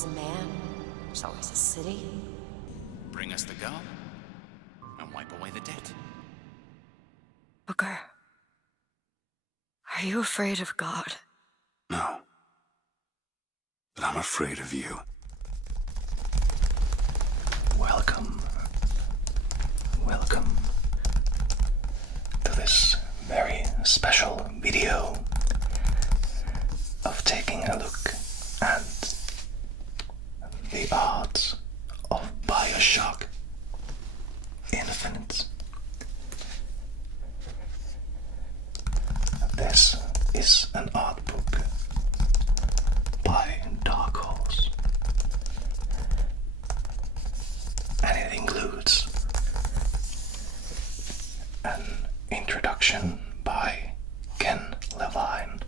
always a man. There's always a city. Bring us the girl, and wipe away the debt. Booker, are you afraid of God? No. But I'm afraid of you. Welcome to this very special video of taking a look at the art of Bioshock Infinite. This is an art book by Dark Horse, and it includes an introduction by Ken Levine,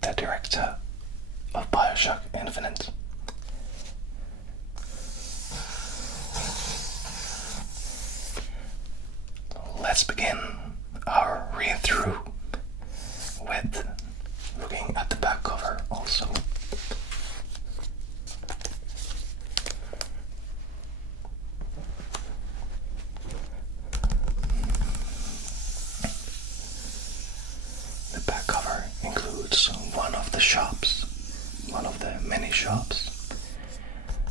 the director of Bioshock Infinite. Let's begin our read-through with looking at the back cover also. The back cover includes one of the many shops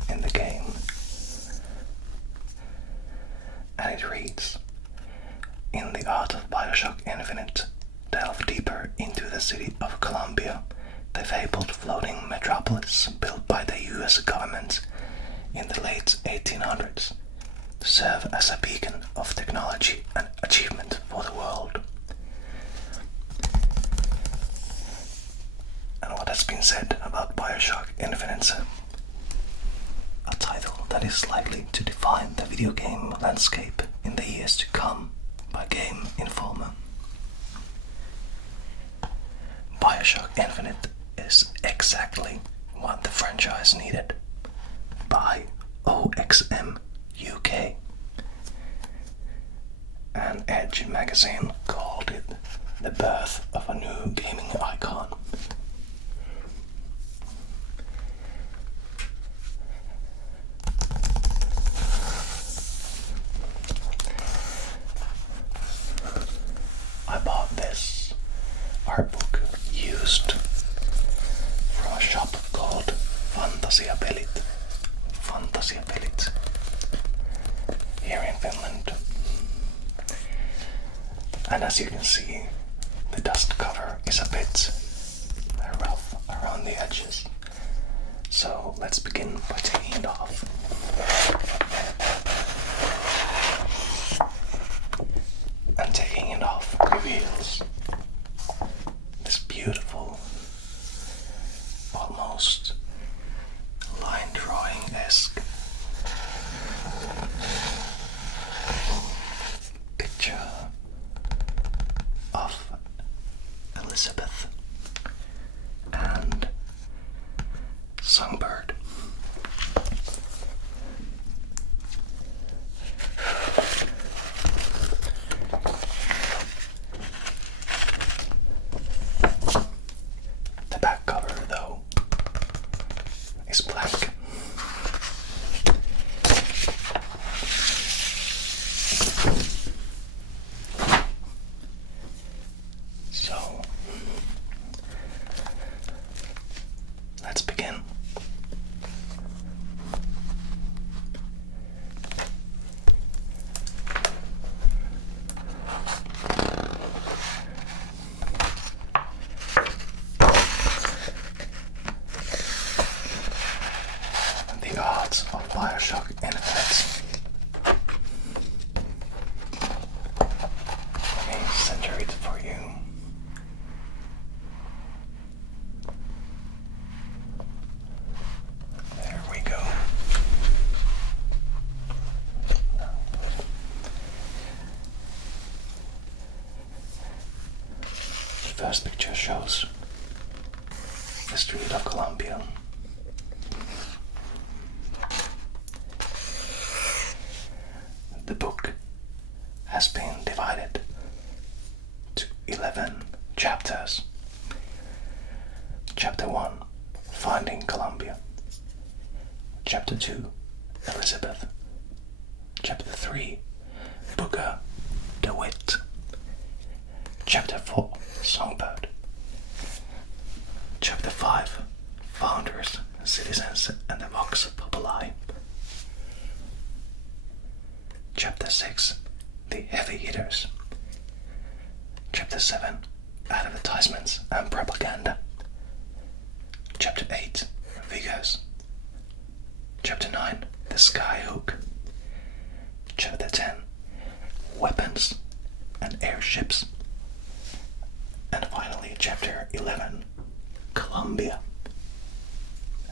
in the game, and it reads, "In the Art of Bioshock Infinite, delve deeper into the city of Columbia, the fabled floating metropolis built by the US government in the late 1800s to serve as a beacon of technology and achievement for the world." And what has been said about Bioshock Infinite, a title that is likely to define the video game landscape in the years to come, by Game Informer. Bioshock Infinite is exactly what the franchise needed, by OXM UK. And Edge magazine called it the birth of a new gaming icon. I bought this art book used from a shop called Fantasiapelit here in Finland. And as you can see, the dust cover is a bit rough around the edges. So let's begin by taking it off. And taking it off reveals this beautiful, almost line drawing-esque picture of Elizabeth and Songbird. The back cover, though, is black. So, let's begin. The Art of Bioshock Infinite. Let me center it for you. There we go. The first picture shows the street of Columbia. The book has been divided to 11 chapters. Chapter 1, Finding Columbia. Chapter 2, Elizabeth. Chapter 3, Booker DeWitt. Chapter 4, Songbird. Chapter 5, Founders, Citizens and the Vox Populi. Chapter 6, The Heavy Hitters. Chapter 7, Advertisements and Propaganda. Chapter 8, Figures. Chapter 9, The Skyhook. Chapter 10, Weapons and Airships. And finally, Chapter 11, Columbia.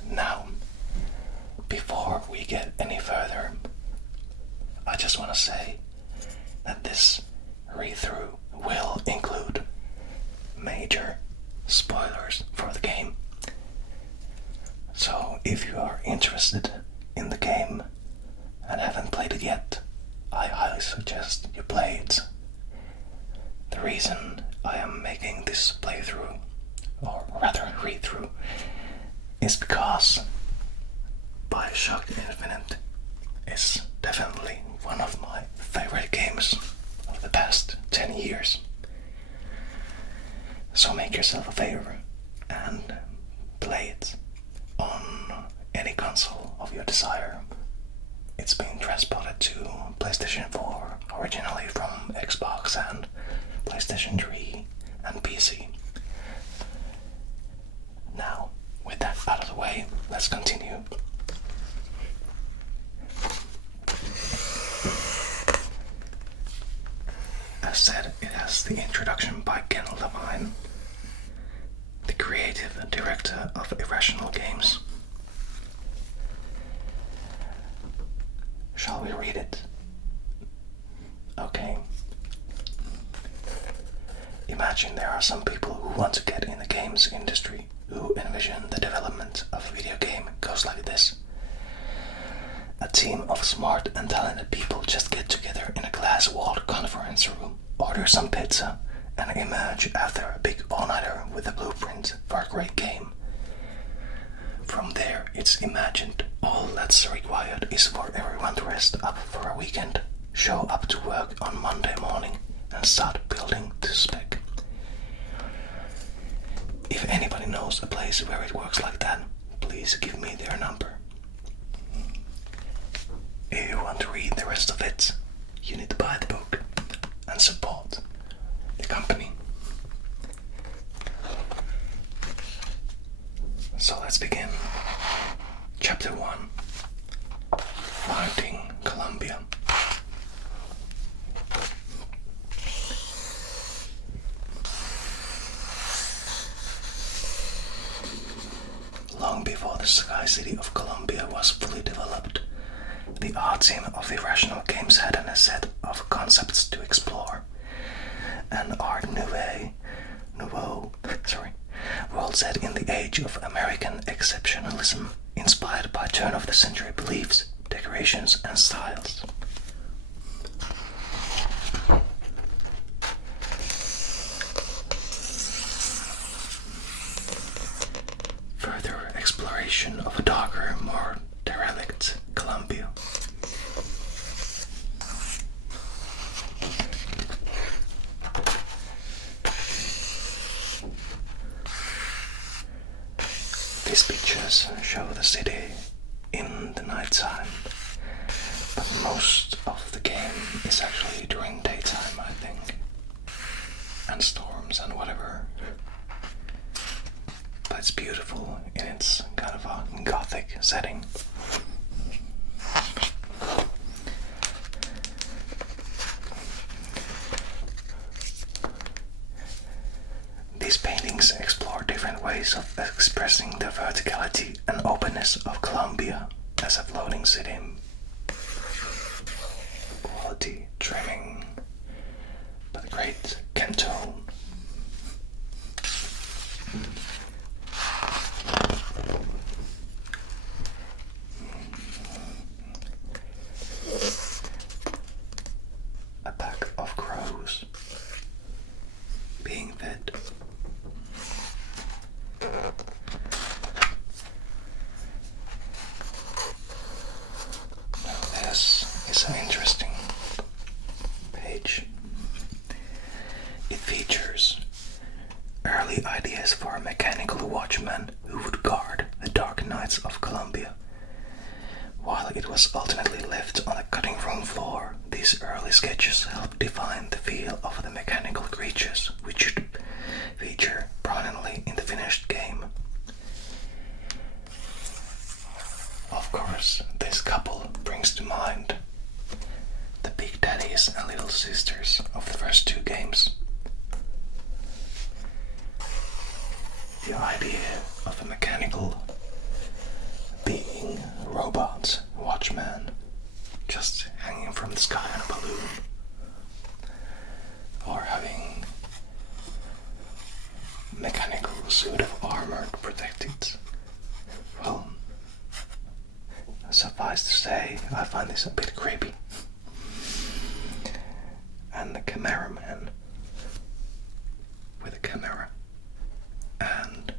Now, before we get any further, I just want to say that this read-through will include major spoilers for the game. So if you are interested in the game and haven't played it yet, I highly suggest you play it. The reason I am making this playthrough, or rather read-through, is because Bioshock Infinite is definitely one of my favorite games of the past 10 years. So make yourself a favor and play it on any console of your desire. It's been transported to PlayStation 4 originally from Xbox and PlayStation 3 and PC. Now, with that out of the way, let's continue. As said, it has the introduction by Ken Levine, the creative director of Irrational Games. Shall we read it? Okay. Imagine there are some people who want to get in the games industry, who envision the development of a video game goes like this. A team of smart and talented people just get together in a glass-walled conference room, order some pizza, and emerge after a big all-nighter with a blueprint for a great game. From there, it's imagined. All that's required is for everyone to rest up for a weekend, show up to work on Monday morning, and start building to spec. If anybody knows a place where it works like that, please give me their number. If you want to read the rest of it, you need to buy the book and support the company. So let's begin. Chapter 1, Finding Columbia. Long before the Sky City of Columbia was fully developed, the art team of Irrational Games had a set of concepts to explore. An Art Nouveau world set in the age of American exceptionalism, inspired by turn-of-the-century beliefs, decorations, and styles. Further exploration of a darker, more derelict Columbia. These pictures show the city in the nighttime, but most of the game is actually during daytime, I think, and storms and whatever. But it's beautiful in its kind of a gothic setting. These paintings explore different ways of expressing the verticality and openness of Columbia as a floating city. Quality trimming by the great Kento. A pack of crows being fed. limits of Colombia. While it was ultimately left on the cutting room floor, these early sketches helped define the feel of the mechanical creatures which should feature prominently in the finished game. Of course, this couple brings to mind the big daddies and little sisters of the first two games. The idea of a mechanical being, robot, watchman, just hanging from the sky on a balloon, or having mechanical suit of armor to protect it. Well, suffice to say, I find this a bit creepy. And the cameraman with a camera, and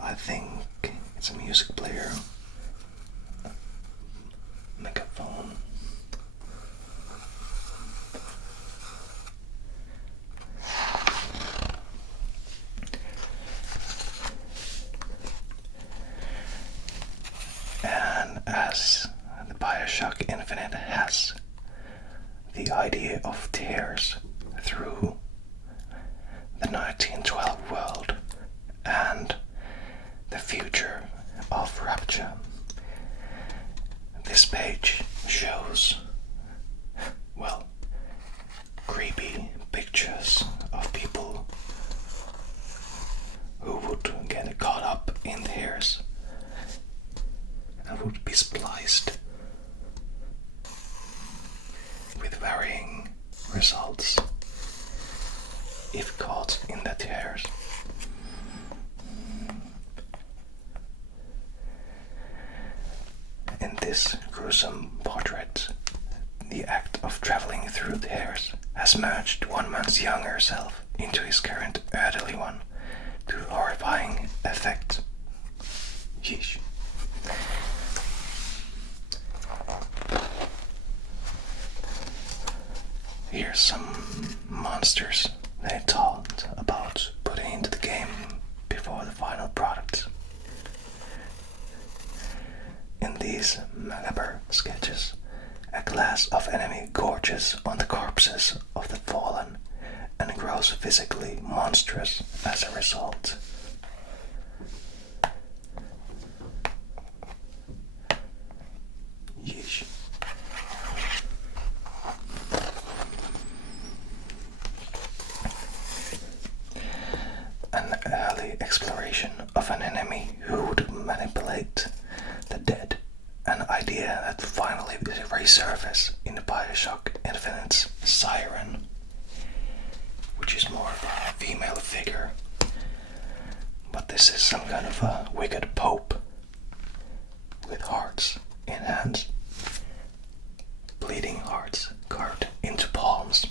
I think it's a music player, megaphone. And as the Bioshock Infinite has the idea of tears through the 1912 world and the future of Rapture, this page shows, well, creepy pictures of people who would get caught up in tears and would be spliced with varying results if caught in the tears. In this gruesome portrait, the act of traveling through tears has merged one man's younger self into his current elderly one to horrifying effect. Yeesh. Here's some monsters they talked about putting into the game before the final product. In these macabre sketches, a class of enemy gorges on the corpses of the fallen and grows physically monstrous as a result. Yeesh. An early exploration of an enemy who would manipulate the dead, an idea that finally resurfaces in Bioshock Infinite's Siren, which is more of a female figure, but this is some kind of a wicked pope with hearts in hands, bleeding hearts carved into palms.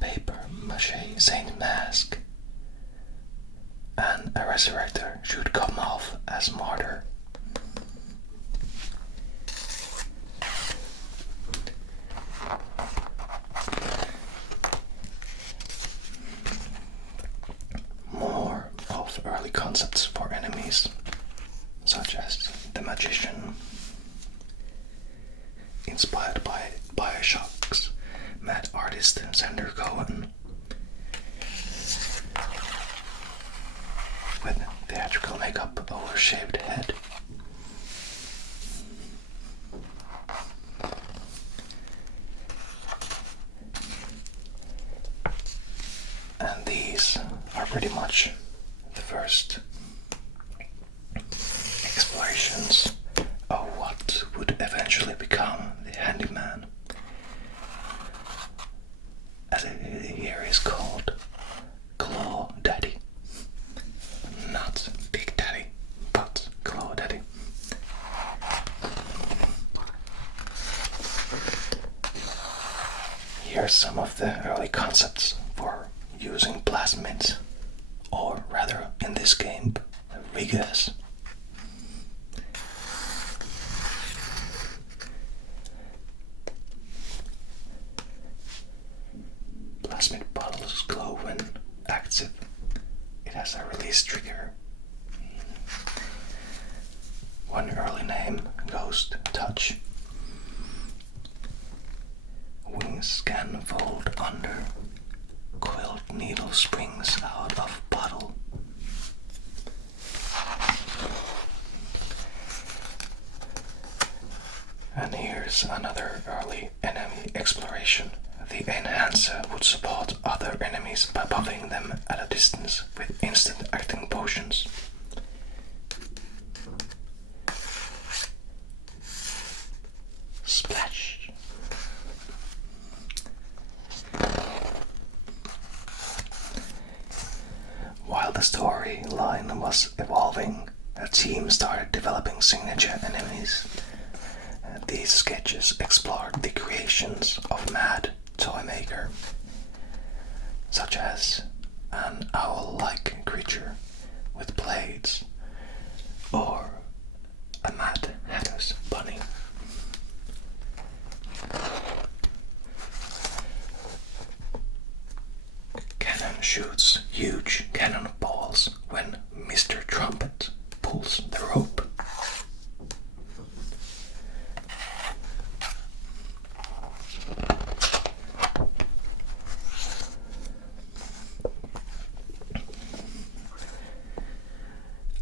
Paper mache Saint Mask, and a resurrector should come off as martyr. More of early concepts for enemies, such as the magician, inspired by Bioshock's mad artist Sander Cohen, with theatrical makeup over shaved head. And these are pretty much the first explorations of what would eventually become the Handyman, as it here is called Claw Daddy. Not Big Daddy, but Claw Daddy. Here's some of the early concepts for using plasmids, or rather in this game, rigas. active. It has a release trigger. One early name, Ghost Touch. Wings can fold under. Coiled needle springs out of bottle. And here's another early enemy exploration. The Enhancer would support other enemies by buffing them at a distance with instant acting potions. Splash! While the storyline was evolving, a team started developing signature enemies. These sketches explored the creations of Mad Toymaker, such as an owl-like creature with blades, or a Mad Hatter's bunny. Cannon shoots huge cannonballs when Mr. Trumpet pulls the rope.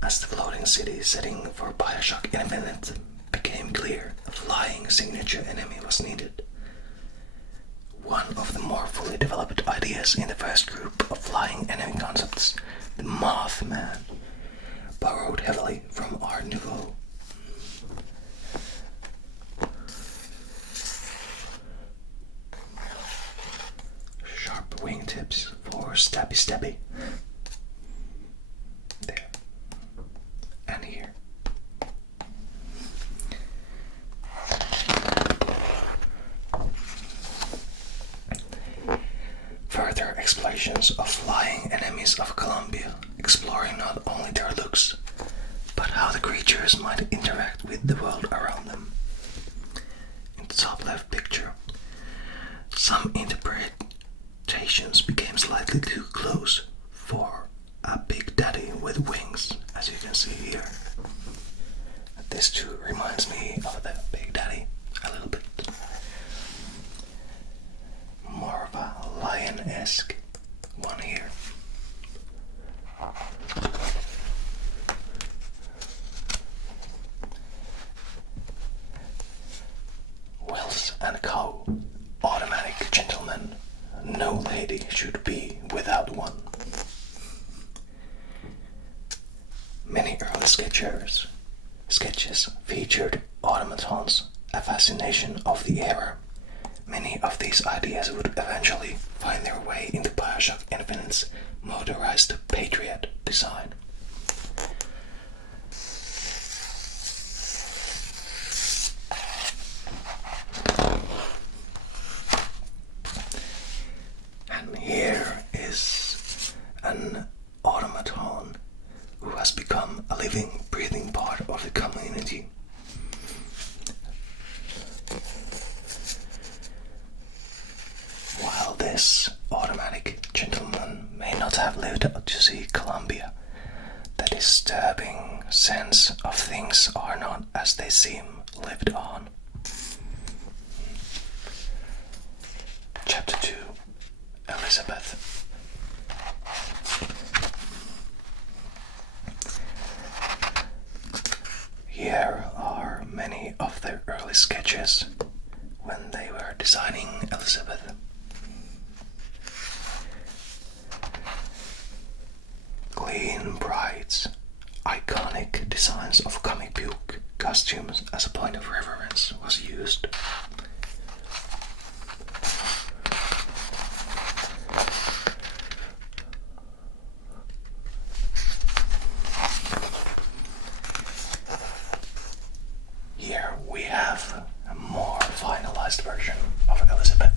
As the floating city setting for Bioshock Infinite became clear, a flying signature enemy was needed. One of the more fully developed ideas in the first group of flying enemy concepts, the Mothman, borrowed heavily from Art Nouveau. Sharp wingtips for stabby. There. And here. Further explorations of flying enemies of Columbia, exploring not only their looks, but how the creatures might interact with the world around them. In the top left picture, some interpretations became slightly too close for a Big Daddy with wings, as you can see here. This too reminds me of the Big Daddy a little bit. More of a lion-esque one here. Wells and Co. Automatic gentleman. No lady should be without one. Many early sketches featured automatons, a fascination of the era. Many of these ideas would eventually find their way into Bioshock Infinite's motorized Patriot design. And here is an automaton who has become a living, breathing part of the community. While this automatic gentleman may not have lived to see Columbia, the disturbing sense of things are not as they seem lived on. Chapter 2, Elizabeth. Here are many of their early sketches when they were designing Elizabeth. Clean brides, iconic designs of comic book costumes as a point of reference was used. Here we have a more finalized version of Elizabeth.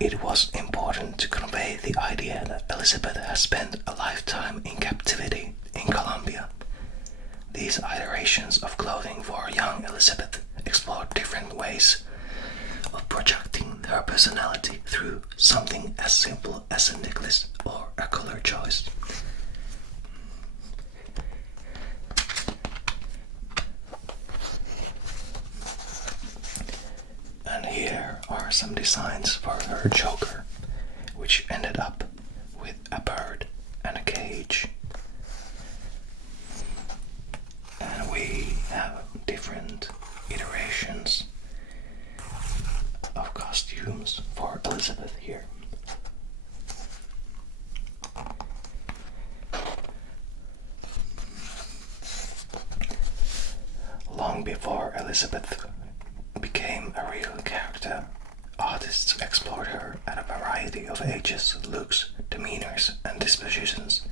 It was important to convey the idea that Elizabeth has spent a lifetime in captivity in Columbia. These iterations of clothing for young Elizabeth explored different ways of projecting her personality through something as simple as a necklace or a color choice. And here are some designs for her Joker, which ended up with a bird and a cage. And we have different iterations of costumes for Elizabeth here. Long before Elizabeth became a real character, artists explored her at a variety of ages, looks, demeanors, and dispositions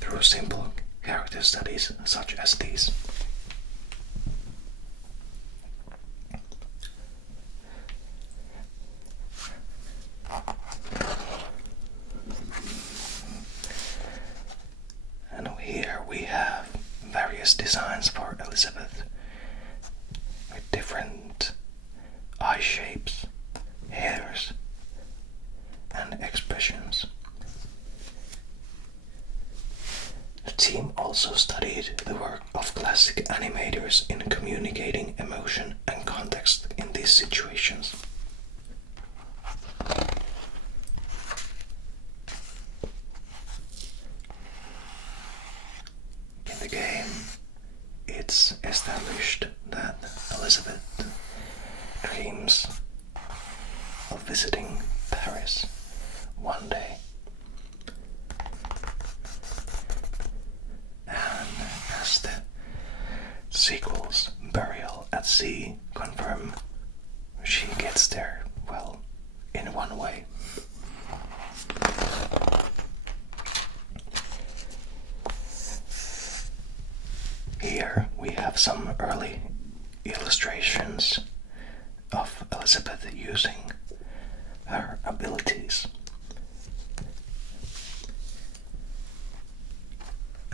through simple character studies such as these. And here we have various designs for Elizabeth with different eye shapes, hairs, and expressions. The team also studied the work of classic animators in communicating emotion and context in these situations. In the game, it's established that Elizabeth dreams of visiting Paris one day. And as the sequels, Burial at Sea, confirm, she gets there, well, in one way. Here we have some early illustrations of Elizabeth using her abilities.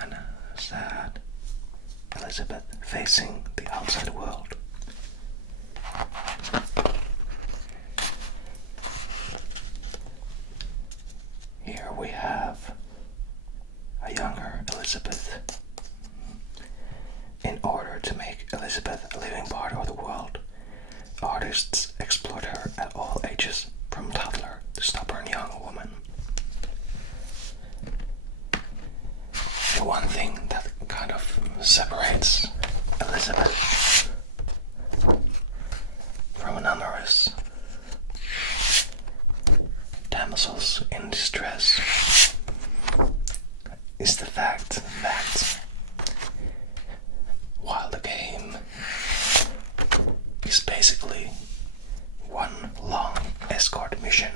And a sad Elizabeth facing the outside world. Here we have a younger Elizabeth. In order to make Elizabeth a living part of the world, artists explored her at all ages, from toddler to stubborn young woman. The one thing that kind of separates Elizabeth from numerous damsels in distress is the fact that while the game is basically one long escort mission,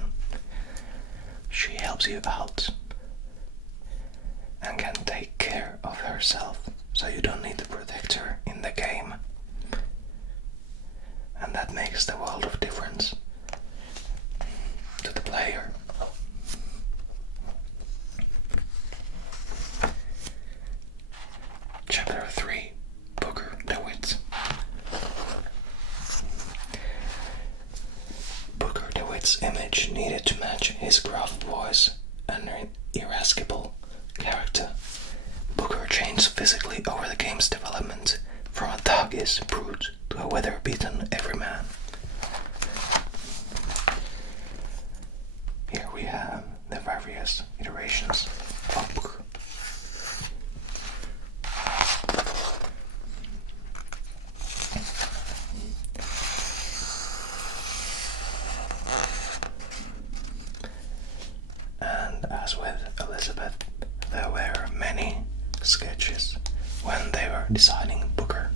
she helps you out and can take care of herself, so you don't need to protect her in the game. And that makes the world of difference to the player. Chapter 3, Booker DeWitt. Booker DeWitt's image needed to match his gruff voice and irascible character. Booker changed physically over the game's development, from a thuggish brute to a weather-beaten everyman. Here we have the various iterations of Booker. And as with Elizabeth, there were many sketches when they were designing Booker.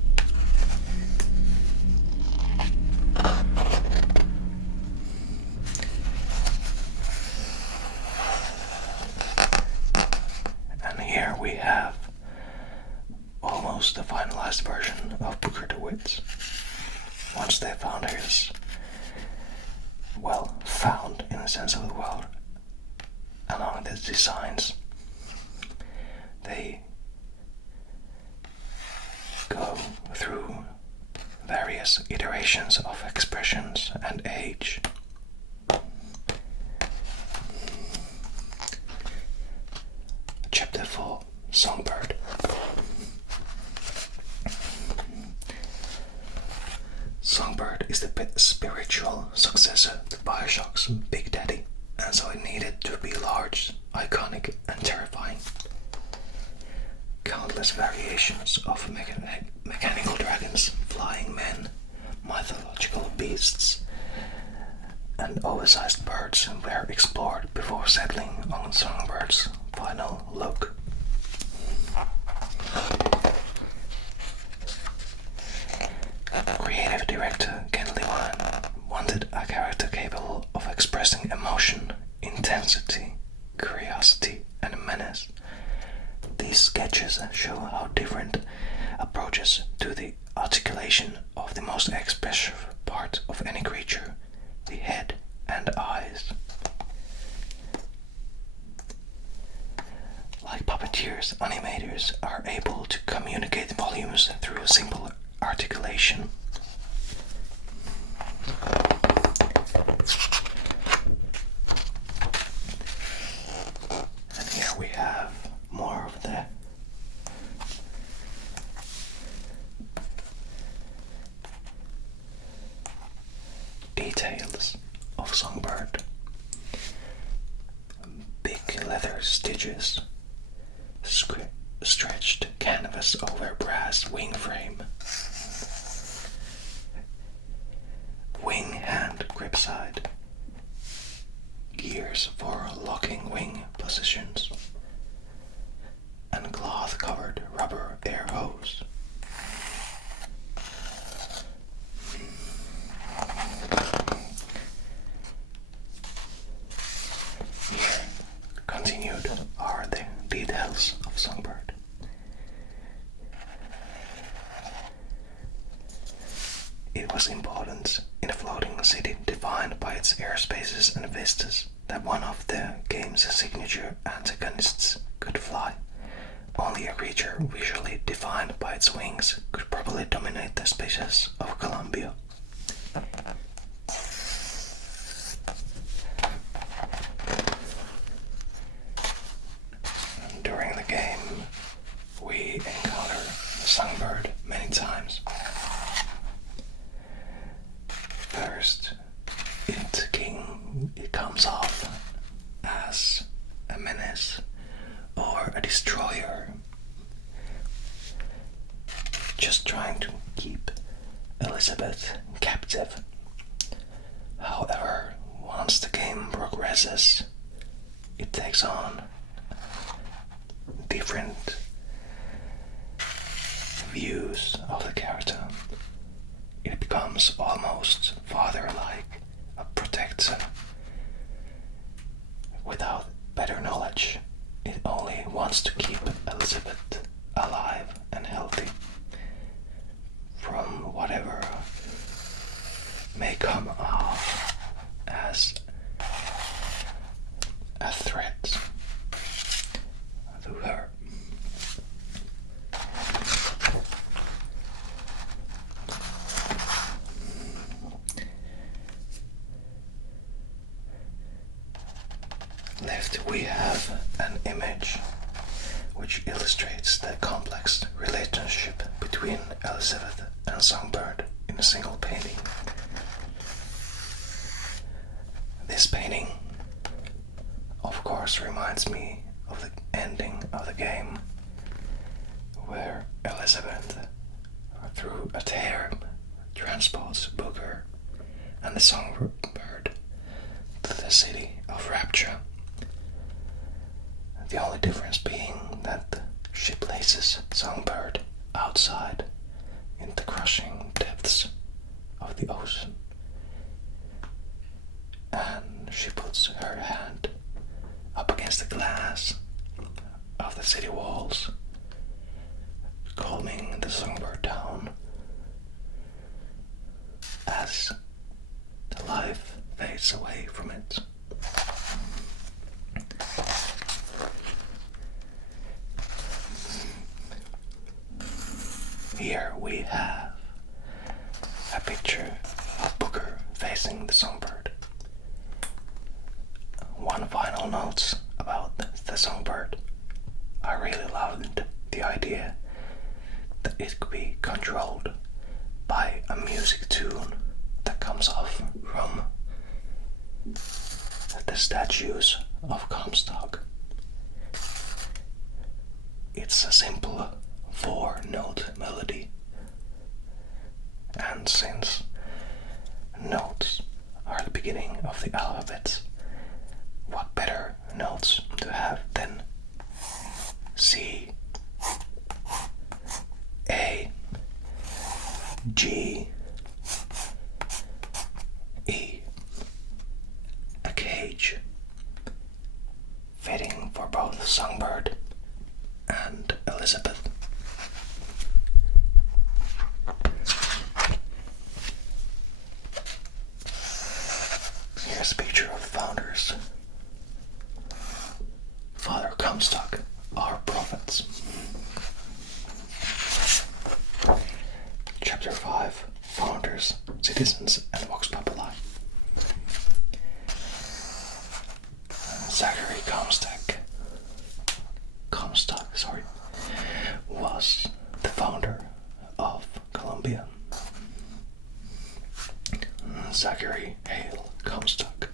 And here we have almost the finalized version of Booker DeWitt. Once they found his, well, found in the sense of the world, along the designs, they go through various iterations of expressions and age nests and oversized birds were explored before settling on Songbird's final look. Creative director Ken Levine wanted a character capable of expressing emotion, intensity, curiosity, and menace. These sketches show how different approaches to the articulation of the most expressive part of any creature, the head and eyes. Like puppeteers, animators are able to communicate volumes through simple articulation. And here we have more of the details of Songbird. Big leather stitches, stretched canvas over brass wing frame, wing hand grip side, gears for locking wing positions, and cloth covered rubber air hose. Here, continued are the details of Songbird. It was important in a floating city defined by its airspaces and vistas that one of the game's signature antagonists could fly. Only a creature visually defined by its wings could properly dominate the spaces of Columbia. During the game, we encounter Songbird many times. First, it comes off as a menace or a destroyer, just trying to keep Elizabeth captive. However, once the game progresses, it takes on different views of the character. It becomes almost father-like, a protector. Without better knowledge, it only wants to keep Elizabeth alive and healthy from whatever may come off as a threat to her. Left we have an image which illustrates the complex relationship between Elizabeth and Songbird in a single painting. This painting, of course, reminds me of the ending of the game, where Elizabeth, through a tear, transports Booker and the Songbird to the city of Rapture. The only difference being that she places Songbird outside in the crushing depths of the ocean, and she puts her hand up against the glass of the city walls, calming the Songbird down as the life fades away from it. Here we have a picture of Booker facing the Songbird. One final note about the Songbird. I really loved the idea that it could be controlled by a music tune that comes off from the statues of Comstock. It's a simple 4-note melody, and since notes are the beginning of the alphabet. What better notes to have than C, A, G, E, a cage, fitting for both Songbird and Elizabeth. Here's a picture of the founders. Father Comstock, our prophets. Chapter 5, Founders, Citizens, and Vox Populi. Zachary Comstock, was the founder of Columbia. Zachary Hale Comstock.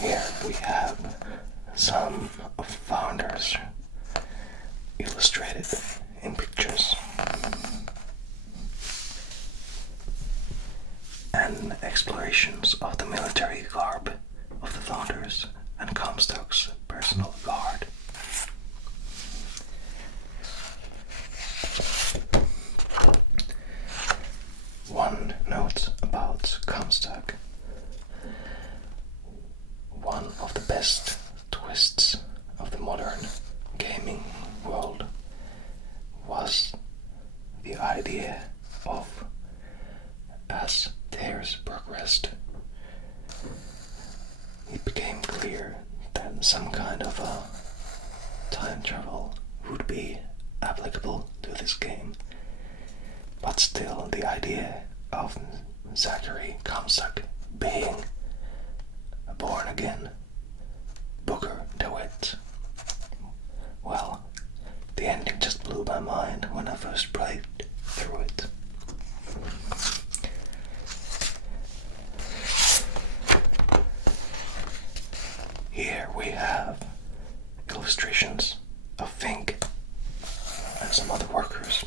Here we have some of the founders illustrated in pictures and explorations of the military garb of the founders and Comstock's personal guard. One note about Comstock. One of the best twists of the modern gaming world was the idea of, as the years progressed, it became clear that some kind of a time travel would be applicable to this game. But still, the idea of Zachary Comstock being a born-again Booker DeWitt, well, the ending just blew my mind when I first played through it. Here we have illustrations of Fink and some other workers.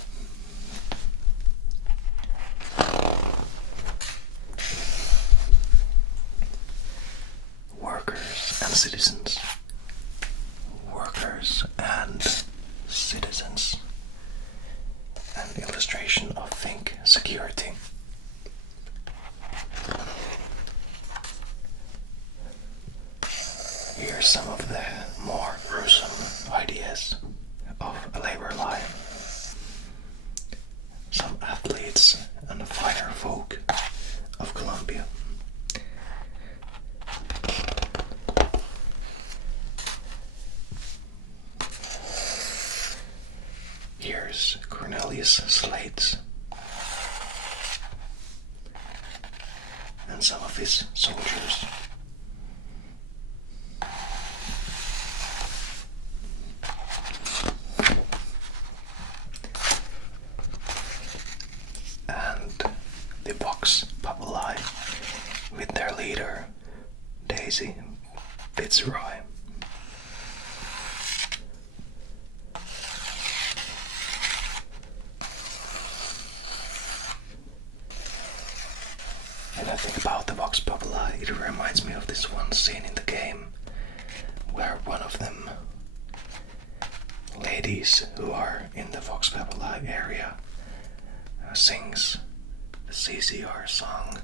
Workers and citizens. Workers and citizens. An illustration of Fink security. Here's some of the more gruesome ideas of a labor line. Some athletes and the finer folk of Colombia. Here's Cornelius Slates and some of his soldiers. And the Vox Populi with their leader, Daisy Fitzroy. And I think about the Vox Populi, it reminds me of this one scene in the game where one of them ladies who are in the Vox Populi area sings the CCR song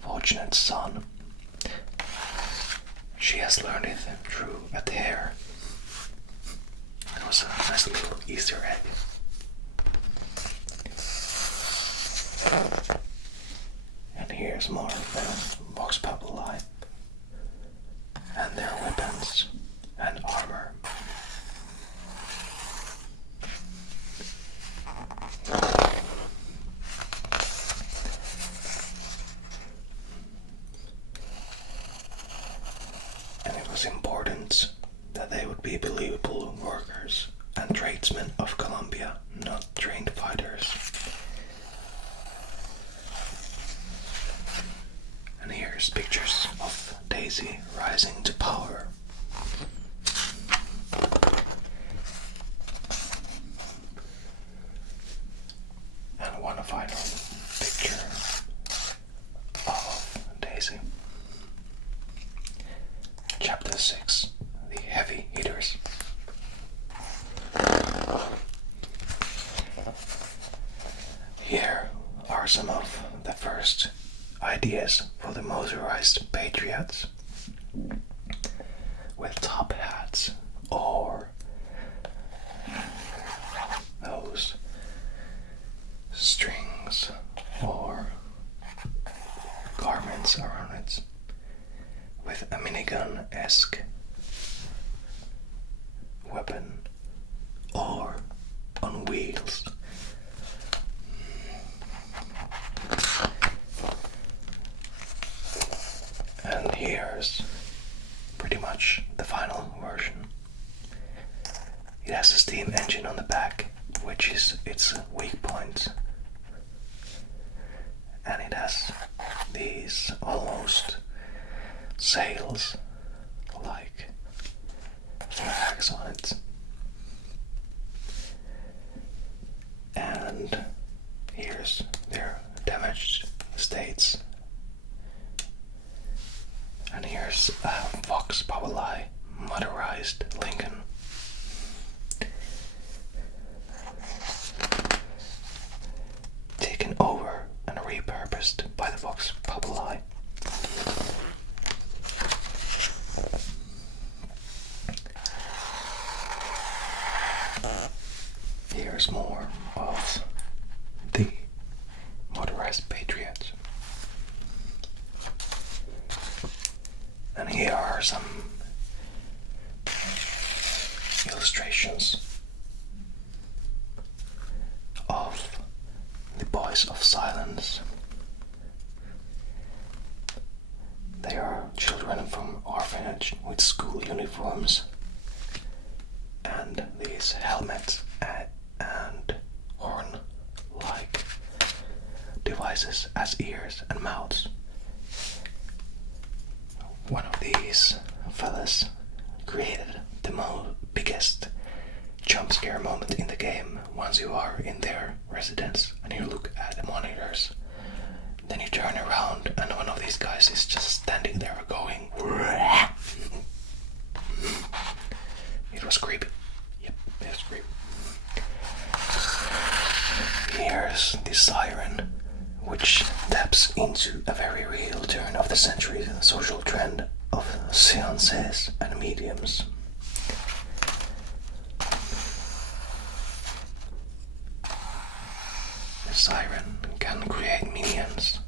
Fortunate Son. She has learned it through a tear. It was a nice little Easter egg. And here's more of the Vox Populi and their weapons and armor. And it was important that they would be believable workers and tradesmen of Colombia, not trained fighters. And here's pictures of Daisy rising to power. And one final picture of Daisy. Chapter 6, The Heavy Hitters. Here are some of the first ideas for the motorized patriots with top hats or those strings or garments around it with a minigun-esque weapon or on wheels. And here's pretty much the final version. It has a steam engine on the back, which is its weak point. And it has these almost sails like flags on it. And here's their damaged states. And here's a Vox Populi motorized Lincoln. Taken over and repurposed by the Vox Populi. Here's more of the motorized patriots. And here are some illustrations of the Boys of Silence. They are children from orphanage with school uniforms and these helmets and horn-like devices as ears and mouths. One of these fellas created the biggest jump scare moment in the game. Once you are in their residence and you look at the monitors, then you turn around and one of these guys is just standing there going It was creepy. Yep, it was creepy. Here's the siren, which taps into a very real turn of the century social trend of seances and mediums. The siren can create minions,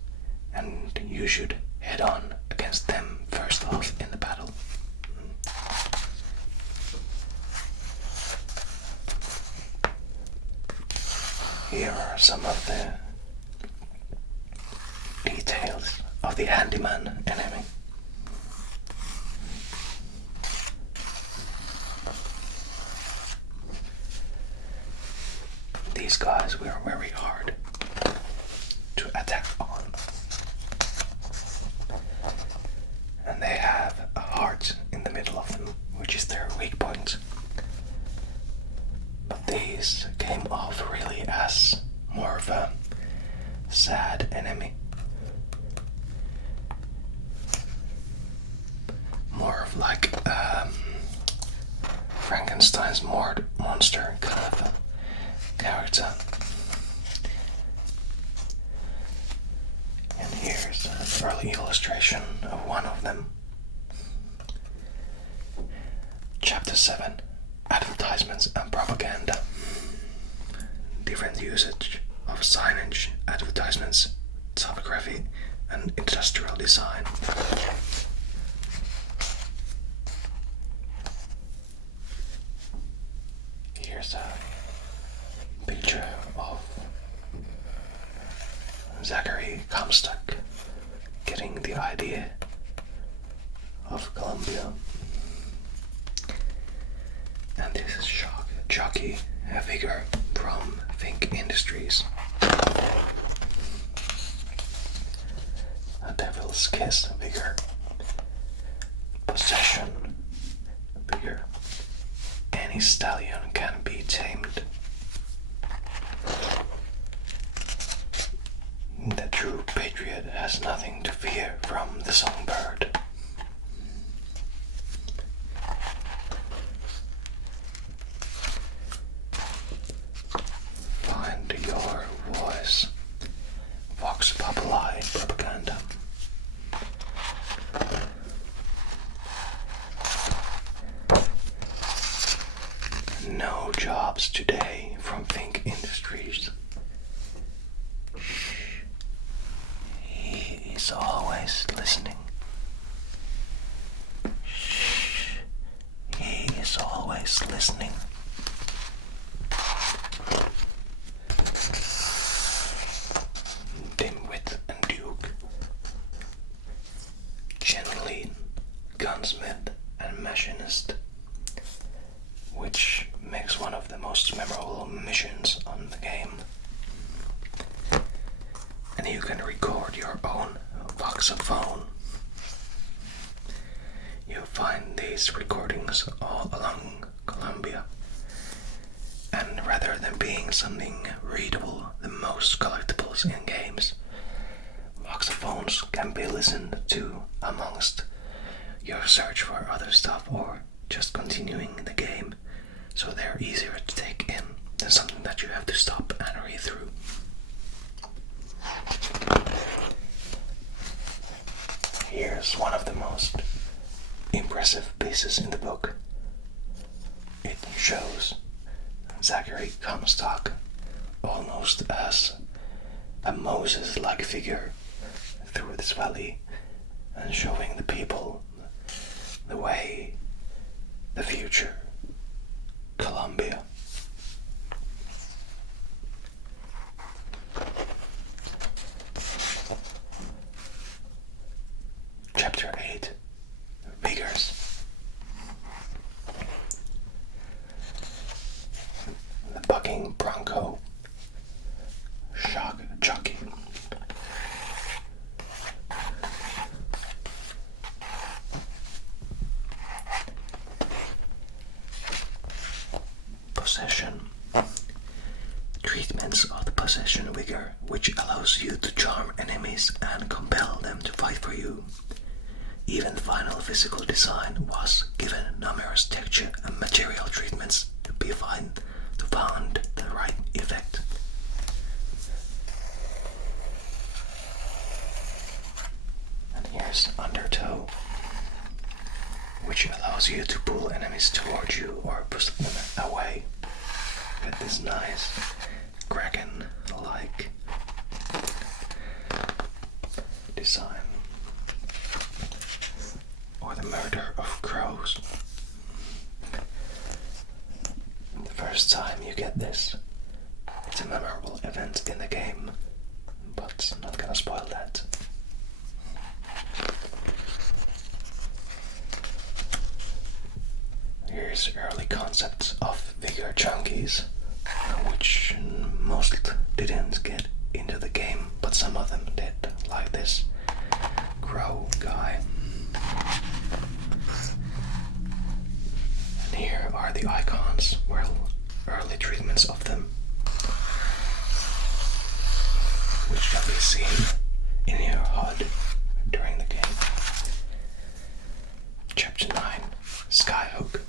and you should head on against them first off in the battle. Here are some of the details of the handyman enemy. These guys were very hard to attack on. And they have a heart in the middle of them, which is their weak point. But these came off really as more of a sad enemy. More of like Frankenstein's monster kind of a character. And here's an early illustration of one of them. Chapter 7, Advertisements and Propaganda. Different usage of signage, advertisements, typography, and industrial design. Here's a picture of Zachary Comstock getting the idea of Columbia. And this is Jockey, a figure from Fink Industries. A Devil's Kiss figure. Possession figure. Any stallion can be tamed. has nothing to fear from the songbird. Find your voice. Vox Populi propaganda. No jobs today from Think Industries. He is always listening. Shh. He is always listening. Dimwit and Duke. Gentlean, gunsmith and machinist, which makes one of the most memorable missions on the game. And you can record your own voxophone. You find these recordings all along Colombia, and rather than being something readable, the most collectibles in games, voxophones can be listened to amongst your search for other stuff or just continuing the game, so they're easier to take in than something that you have to stop and read through. Here's one of the most impressive pieces in the book. It shows Zachary Comstock almost as a Moses-like figure through this valley and showing the people the way, the future, Colombia. Chapter 8, Vigors. The bucking bronco, shock jockey. Possession. Treatments of the possession vigor, which allows you to charm enemies and compel them to fight for you. Even final physical design was given numerous texture and material treatments to find the right effect. And here's Undertow, which allows you to pull enemies towards you or push them away. With this nice Kraken-like design. Or the murder of crows. The first time you get this, it's a memorable event in the game, but not gonna spoil that. Here's early concepts of vigor junkies, which most didn't get into the game, but some of them did, like this crow guy. And here are the icons, well, early treatments of them, which can be seen in your HUD during the game. Chapter 9, Skyhook.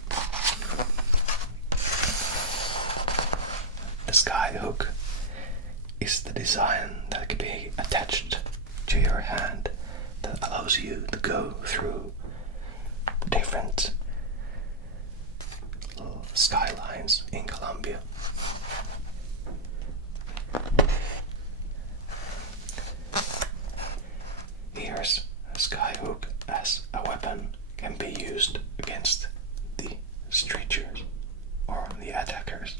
The Skyhook is the design that can be attached to your hand that allows you to go through different skylines in Colombia. Here's a Skyhook as a weapon can be used against the streeters or the attackers.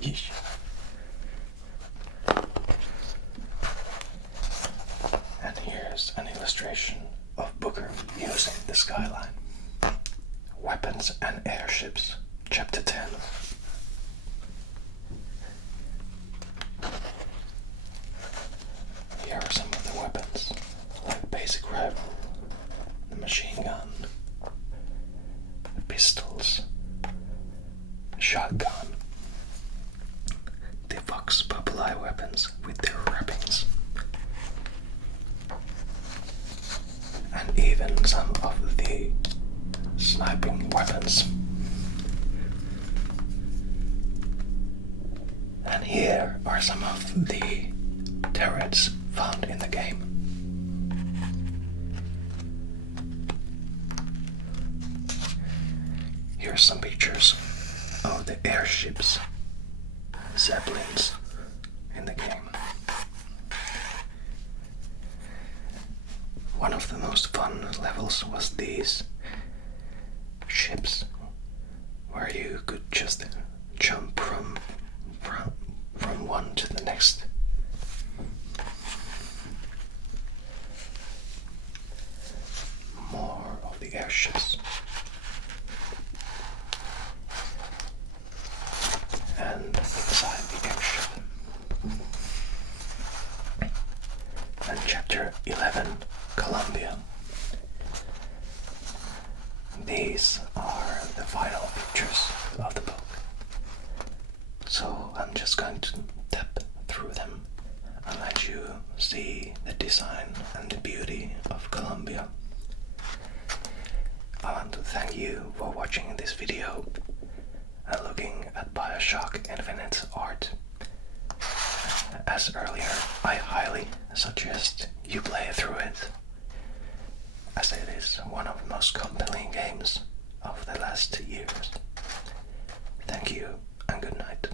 Yeesh. And here's an illustration of Booker using the skyline. Weapons and airships, Chapter 10. Here are some of the weapons, like basic rifle, the machine gun, the pistols, shotgun, the Vox Populi weapons with their wrappings. some of the sniping weapons. And here are some of the turrets found in the game. Here's some pictures of the airships, zeppelins in the game. One of the most fun levels was these ships where you could just jump from one to the next. More of the airships. And inside the airship. And chapter 11, Colombia. These are the final pictures of the book. So I'm just going to tap through them and let you see the design and the beauty of Colombia. I want to thank you for watching this video and looking at Bioshock Infinite's art. As earlier, I highly suggest you play through it, as it is one of the most compelling games of the last 2 years. Thank you and good night.